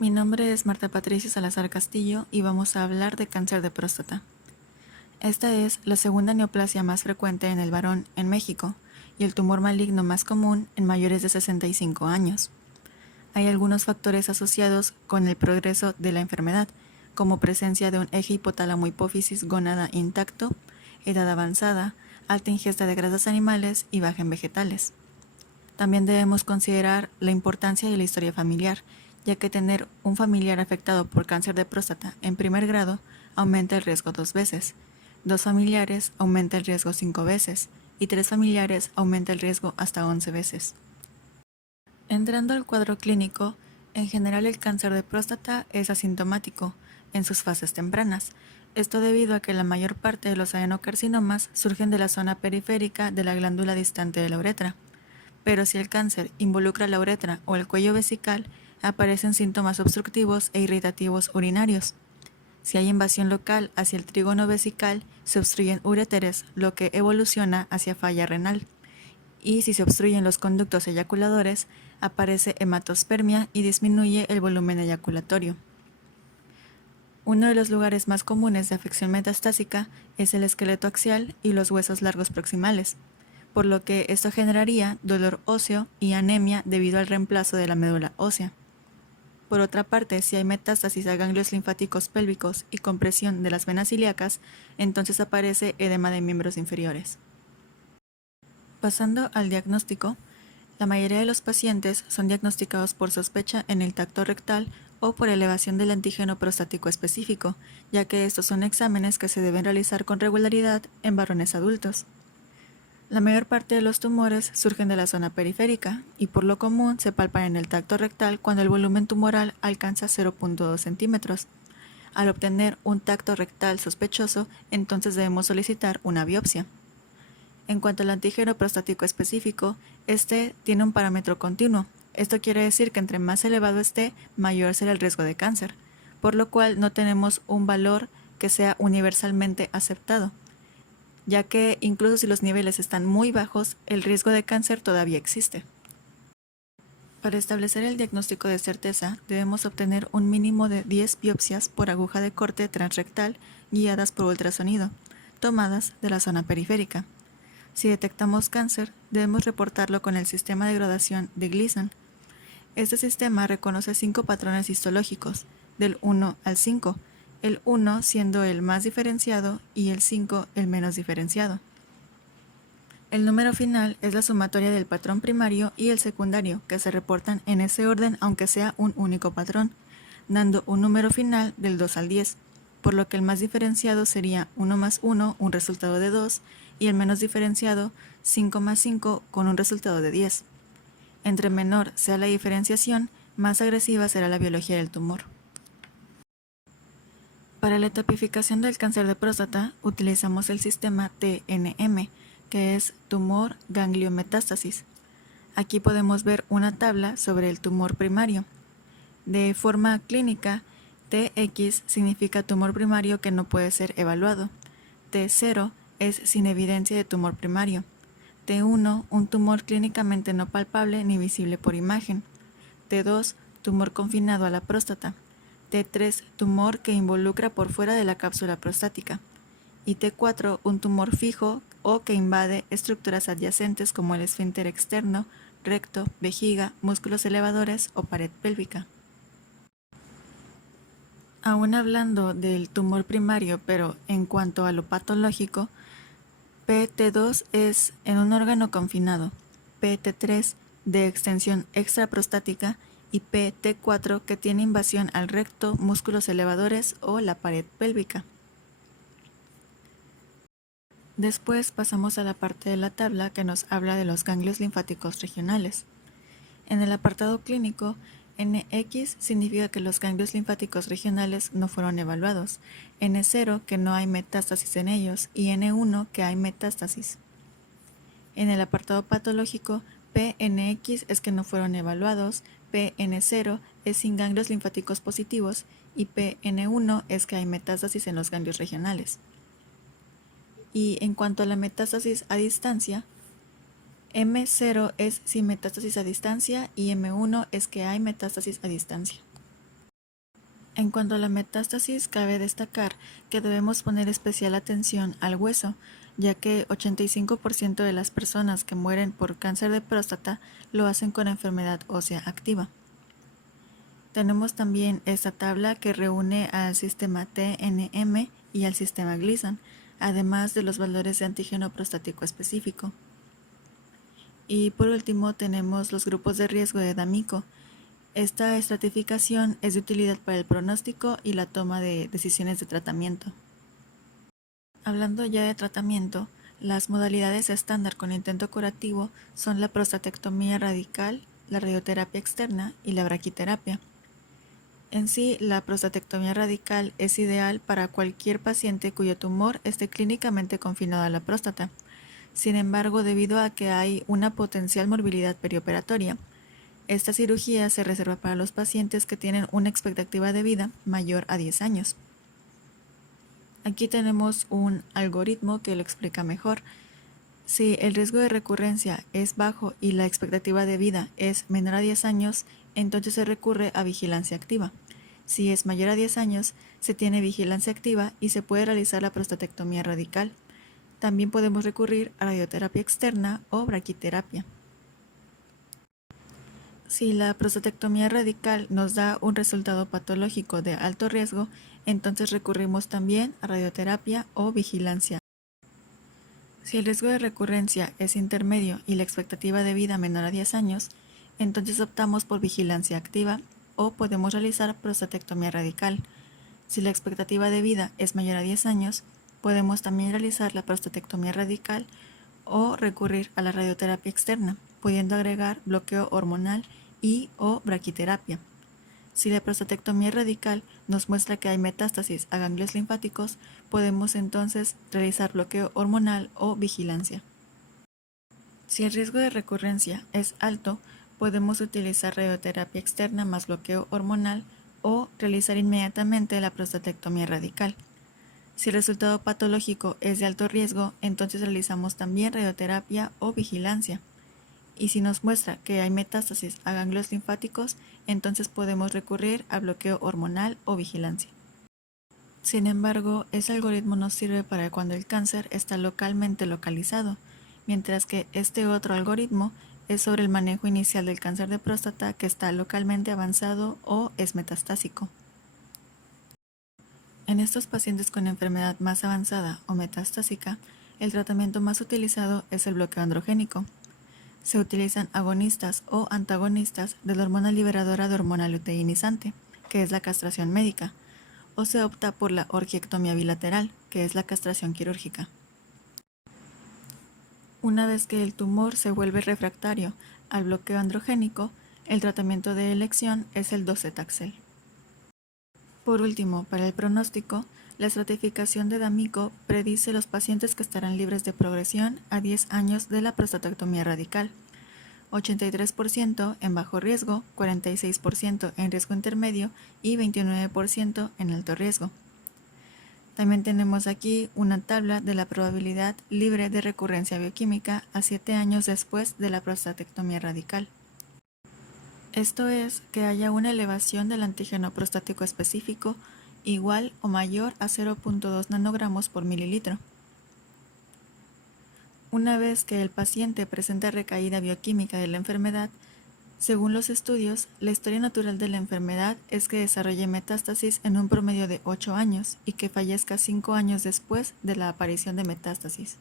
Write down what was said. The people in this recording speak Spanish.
Mi nombre es Marta Patricia Salazar Castillo y vamos a hablar de cáncer de próstata. Esta es la segunda neoplasia más frecuente en el varón en México y el tumor maligno más común en mayores de 65 años. Hay algunos factores asociados con el progreso de la enfermedad, como presencia de un eje hipotálamo-hipófisis gónada intacto, edad avanzada, alta ingesta de grasas animales y baja en vegetales. También debemos considerar la importancia de la historia familiar, ya que tener un familiar afectado por cáncer de próstata en primer grado aumenta el riesgo 2 veces, 2 familiares aumenta el riesgo 5 veces y 3 familiares aumenta el riesgo hasta 11 veces. Entrando al cuadro clínico, en general el cáncer de próstata es asintomático en sus fases tempranas. Esto debido a que la mayor parte de los adenocarcinomas surgen de la zona periférica de la glándula distante de la uretra. Pero si el cáncer involucra la uretra o el cuello vesical, aparecen síntomas obstructivos e irritativos urinarios. Si hay invasión local hacia el trígono vesical, se obstruyen uréteres, lo que evoluciona hacia falla renal. Y si se obstruyen los conductos eyaculadores, aparece hematospermia y disminuye el volumen eyaculatorio. Uno de los lugares más comunes de afección metastásica es el esqueleto axial y los huesos largos proximales, por lo que esto generaría dolor óseo y anemia debido al reemplazo de la médula ósea. Por otra parte, si hay metástasis a ganglios linfáticos pélvicos y compresión de las venas ilíacas, entonces aparece edema de miembros inferiores. Pasando al diagnóstico, la mayoría de los pacientes son diagnosticados por sospecha en el tacto rectal o por elevación del antígeno prostático específico, ya que estos son exámenes que se deben realizar con regularidad en varones adultos. La mayor parte de los tumores surgen de la zona periférica y por lo común se palpan en el tacto rectal cuando el volumen tumoral alcanza 0.2 centímetros. Al obtener un tacto rectal sospechoso, entonces debemos solicitar una biopsia. En cuanto al antígeno prostático específico, este tiene un parámetro continuo. Esto quiere decir que entre más elevado esté, mayor será el riesgo de cáncer, por lo cual no tenemos un valor que sea universalmente aceptado, ya que incluso si los niveles están muy bajos, el riesgo de cáncer todavía existe. Para establecer el diagnóstico de certeza, debemos obtener un mínimo de 10 biopsias por aguja de corte transrectal guiadas por ultrasonido, tomadas de la zona periférica. Si detectamos cáncer, debemos reportarlo con el sistema de gradación de Gleason. Este sistema reconoce 5 patrones histológicos, del 1 al 5, el 1 siendo el más diferenciado y el 5 el menos diferenciado. El número final es la sumatoria del patrón primario y el secundario, que se reportan en ese orden aunque sea un único patrón, dando un número final del 2 al 10, por lo que el más diferenciado sería 1 más 1, un resultado de 2, y el menos diferenciado 5 más 5 con un resultado de 10. Entre menor sea la diferenciación, más agresiva será la biología del tumor. Para la tipificación del cáncer de próstata utilizamos el sistema TNM, que es tumor ganglio metástasis. Aquí podemos ver una tabla sobre el tumor primario. De forma clínica, TX significa tumor primario que no puede ser evaluado. T0 es sin evidencia de tumor primario. T1, un tumor clínicamente no palpable ni visible por imagen. T2, tumor confinado a la próstata. T3, tumor que involucra por fuera de la cápsula prostática. Y T4, un tumor fijo o que invade estructuras adyacentes como el esfínter externo, recto, vejiga, músculos elevadores o pared pélvica. Aún hablando del tumor primario, pero en cuanto a lo patológico, PT2 es en un órgano confinado, PT3 de extensión extraprostática y PT4 que tiene invasión al recto, músculos elevadores o la pared pélvica. Después pasamos a la parte de la tabla que nos habla de los ganglios linfáticos regionales. En el apartado clínico, NX significa que los ganglios linfáticos regionales no fueron evaluados, N0 que no hay metástasis en ellos y N1 que hay metástasis. En el apartado patológico, PNX es que no fueron evaluados, PN0 es sin ganglios linfáticos positivos y PN1 es que hay metástasis en los ganglios regionales. Y en cuanto a la metástasis a distancia, M0 es sin metástasis a distancia y M1 es que hay metástasis a distancia. En cuanto a la metástasis, cabe destacar que debemos poner especial atención al hueso, ya que 85% de las personas que mueren por cáncer de próstata lo hacen con enfermedad ósea activa. Tenemos también esta tabla que reúne al sistema TNM y al sistema Gleason, además de los valores de antígeno prostático específico. Y por último tenemos los grupos de riesgo de D'Amico. Esta estratificación es de utilidad para el pronóstico y la toma de decisiones de tratamiento. Hablando ya de tratamiento, las modalidades estándar con intento curativo son la prostatectomía radical, la radioterapia externa y la braquiterapia. En sí, la prostatectomía radical es ideal para cualquier paciente cuyo tumor esté clínicamente confinado a la próstata. Sin embargo, debido a que hay una potencial morbilidad perioperatoria, esta cirugía se reserva para los pacientes que tienen una expectativa de vida mayor a 10 años. Aquí tenemos un algoritmo que lo explica mejor. Si el riesgo de recurrencia es bajo y la expectativa de vida es menor a 10 años, entonces se recurre a vigilancia activa. Si es mayor a 10 años, se tiene vigilancia activa y se puede realizar la prostatectomía radical. También podemos recurrir a radioterapia externa o braquiterapia. Si la prostatectomía radical nos da un resultado patológico de alto riesgo, entonces recurrimos también a radioterapia o vigilancia. Si el riesgo de recurrencia es intermedio y la expectativa de vida menor a 10 años, entonces optamos por vigilancia activa o podemos realizar prostatectomía radical. Si la expectativa de vida es mayor a 10 años, podemos también realizar la prostatectomía radical o recurrir a la radioterapia externa, pudiendo agregar bloqueo hormonal y o braquiterapia. Si la prostatectomía radical nos muestra que hay metástasis a ganglios linfáticos, podemos entonces realizar bloqueo hormonal o vigilancia. Si el riesgo de recurrencia es alto, podemos utilizar radioterapia externa más bloqueo hormonal o realizar inmediatamente la prostatectomía radical. Si el resultado patológico es de alto riesgo, entonces realizamos también radioterapia o vigilancia. Y si nos muestra que hay metástasis a ganglios linfáticos, entonces podemos recurrir a bloqueo hormonal o vigilancia. Sin embargo, ese algoritmo nos sirve para cuando el cáncer está localmente localizado, mientras que este otro algoritmo es sobre el manejo inicial del cáncer de próstata que está localmente avanzado o es metastásico. En estos pacientes con enfermedad más avanzada o metastásica, el tratamiento más utilizado es el bloqueo androgénico. Se utilizan agonistas o antagonistas de la hormona liberadora de hormona luteinizante, que es la castración médica, o se opta por la orquiectomía bilateral, que es la castración quirúrgica. Una vez que el tumor se vuelve refractario al bloqueo androgénico, el tratamiento de elección es el docetaxel. Por último, para el pronóstico, la estratificación de D'Amico predice los pacientes que estarán libres de progresión a 10 años de la prostatectomía radical, 83% en bajo riesgo, 46% en riesgo intermedio y 29% en alto riesgo. También tenemos aquí una tabla de la probabilidad libre de recurrencia bioquímica a 7 años después de la prostatectomía radical. Esto es que haya una elevación del antígeno prostático específico igual o mayor a 0.2 nanogramos por mililitro. Una vez que el paciente presenta recaída bioquímica de la enfermedad, según los estudios, la historia natural de la enfermedad es que desarrolle metástasis en un promedio de 8 años y que fallezca 5 años después de la aparición de metástasis.